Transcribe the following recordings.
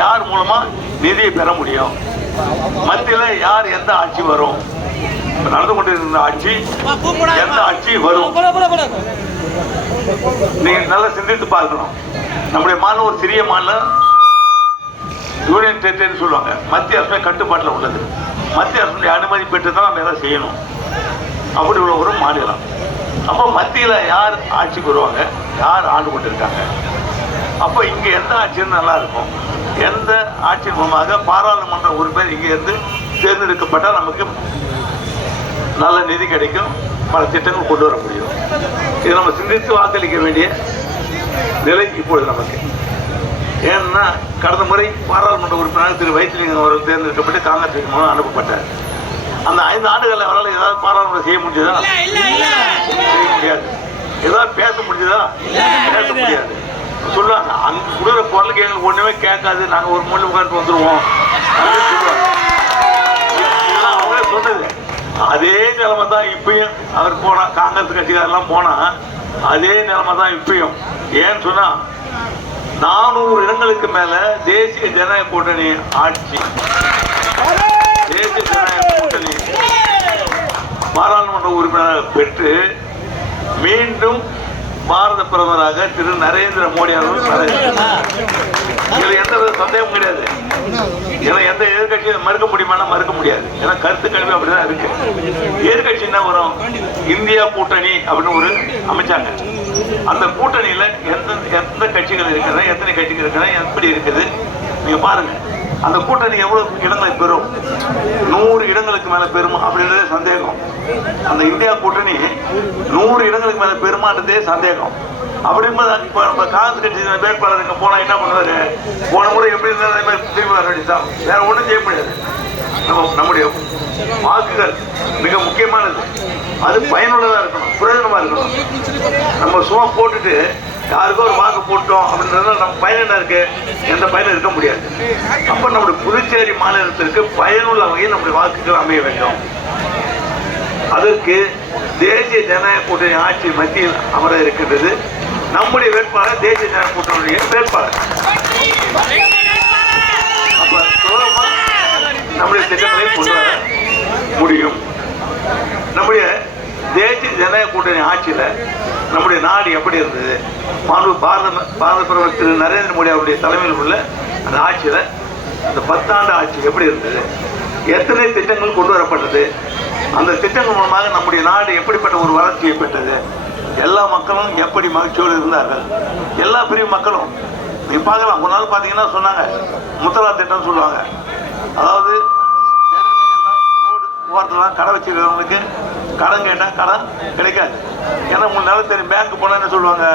யார் மூலமா நிதியை பெற முடியும், மத்தியில் யார் எந்த ஆட்சி வரும், நடந்து கொண்டிருந்த ஆட்சி எந்த ஆட்சி வரும், நீங்க நல்லா சிந்தித்து பார்க்கணும். நம்முடைய மாநிலம் ஒரு சிறிய மாநிலம், யூனியன் டெரிட்டரின்னு சொல்லுவாங்க. மத்திய அரசு கட்டுப்பாட்டில் உள்ளது. மத்திய அரசுடைய அனுமதி பெற்று தான் நம்ம எதாவது செய்யணும். அப்படி உள்ள ஒரு மாநிலம். அப்போ மத்தியில் யார் ஆட்சிக்கு வருவாங்க, யார் ஆண்டு கொண்டு இருக்காங்க, அப்போ இங்கே எந்த ஆட்சியும் நல்லா இருக்கும், எந்த ஆட்சி மூலமாக பாராளுமன்ற உறுப்பினர் இங்கே இருந்து தேர்ந்தெடுக்கப்பட்டால் நமக்கு நல்ல நிதி கிடைக்கும், பல திட்டங்கள் கொண்டு வர முடியும். இதை நம்ம சிந்தித்து வாக்களிக்க வேண்டிய நிலை இப்பொழுது நமக்கு. ஏன்னா கடந்த முறை பாராளுமன்ற உறுப்பினர் திரு வைத்திலிங்கம் அவர்கள் தேர்ந்தெடுக்கப்பட்டு காங்கிரஸ் மூலம் அனுப்பப்பட்டார். அந்த 5 ஆண்டுகளில் அவரால் ஏதாவது பாராளுமன்றம் செய்ய முடிஞ்சதா? செய்ய முடியாது. ஏதாவது பேச முடிஞ்சதா? பேச முடியாது. சொல்லுவாங்க அங்கே கொடுக்குற பொருளுக்கு எங்களுக்கு ஒன்றுமே கேட்காது, நாங்கள் ஒரு மொழி உட்காந்து வந்துடுவோம் அப்படின்னு சொல்லுவாங்க. இதெல்லாம் அவங்களே சொன்னது. அதே நிலைமை தான் இப்பயும். அவர் போனால் காங்கிரஸ் கட்சிக்காரெல்லாம் போனால் அதே நிலைமை தான் இப்பயும். ஏன்னு சொன்னால் 400 இடங்களுக்கு மேல தேசிய ஜனநாயக கூட்டணி ஆட்சி, தேசிய ஜனநாயக கூட்டணி பாராளுமன்ற உறுப்பினர் பெற்று மீண்டும் பாரத பிரதமராக திரு நரேந்திர மோடி அவர்கள் இதுல எந்த சந்தேகமும் கிடையாது. ஏன்னா எந்த எதிர்கட்சியும் மறுக்க முடியுமானா மறுக்க முடியாது. ஏன்னா கருத்து கல்வி அப்படிதான் இருக்கு. எதிர்கட்சி என்ன வரும், இந்தியா கூட்டணி அப்படின்னு ஒரு அமைச்சாங்க. அந்த கூட்டணியில எந்த கட்சிகள் இருக்கிறது, எத்தனை கட்சிகள் இருக்கிறது, எப்படி இருக்குது நீங்க பாருங்க. அந்த கூட்டணி எவ்வளவு இடங்களை பெறும், 100 இடங்களுக்கு மேல பெறும் அப்படின்றதே சந்தேகம். அந்த இந்தியா கூட்டணி 100 இடங்களுக்கு மேல பெருமான்றதே சந்தேகம். அப்படி இப்ப நம்ம காங்கிரஸ் கட்சி வேட்பாளருக்கு போனா என்ன பண்ணுவாரு, போன முறை எப்படி இருந்தாலும் திரும்பி வர வேண்டியதான், வேற ஒன்றும் செய்ய முடியாது. நம்முடைய வாக்குகள் மிக முக்கியமானது. அது பயனுள்ளதா இருக்கணும், பிரயோஜனமா இருக்கணும். நம்ம சும்மா போட்டுட்டு யாருக்கோ ஒரு வாக்கு போட்டோம் அப்படின்றத நம்ம பயன் என்ன இருக்கு, எந்த பயனும் இருக்க முடியாது. அப்ப நம்முடைய புதுச்சேரி மாநிலத்திற்கு பயனுள்ள வகையில் நம்முடைய வாக்குகள் அமைய வேண்டும். அதற்கு தேசிய ஜனநாயக கூட்டணி ஆட்சி மத்தியில் அமர இருக்கின்றது. நம்முடைய வேட்பாளர் தேசிய ஜனநாயக கூட்டணியுடைய வேட்பாளர். அப்ப சுலபமா நம்முடைய திட்டங்களை கொண்டு வர முடியும். நம்முடைய தேசிய ஜனநாயக கூட்டணி ஆட்சியில நம்முடைய நாடு எப்படி இருந்தது, பாரத பிரதமர் திரு நரேந்திர மோடி அவருடைய தலைமையில் உள்ள அந்த ஆட்சியில அந்த 10 ஆண்டு ஆட்சி எப்படி இருந்தது, எத்தனை திட்டங்கள் கொண்டு வரப்பட்டது, அந்த திட்டங்கள் மூலமாக நம்முடைய நாடு எப்படிப்பட்ட ஒரு வளர்ச்சியை பெற்றது, எல்லா மக்களும் எப்படி மகிழ்ச்சியோடு இருந்தார்கள், எல்லா பிரிவு மக்களும் நீங்க பார்க்கலாம். ஒரு நாள் பார்த்தீங்கன்னா சொன்னாங்க முத்தலா திட்டம் சொல்லுவாங்க. அதாவது ஓரத்துலாம் கடை வச்சிருக்கிறவங்களுக்கு கடன் கேட்டால் கடன் கிடைக்காது. ஏன்னா உங்களுக்கு நல்லா தெரியும், பேங்க் போனால் என்ன சொல்லுவாங்க,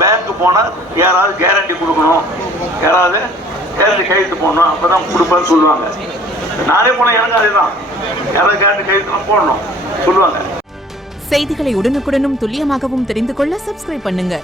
பேங்க் போனால் யாராவது கேரண்டி கொடுக்கணும், யாராவது கேரண்டி கையெழுத்து போடணும், அப்போ தான் கொடுப்பான்னு சொல்லுவாங்க. நானே போனால் எனக்கு அதுதான், யாராவது கேரண்டி கையெழுத்து போடணும் சொல்லுவாங்க. செய்திகளை உடனுக்குடனும் துல்லியமாகவும் தெரிந்து கொள்ள சப்ஸ்கிரைப் பண்ணுங்க.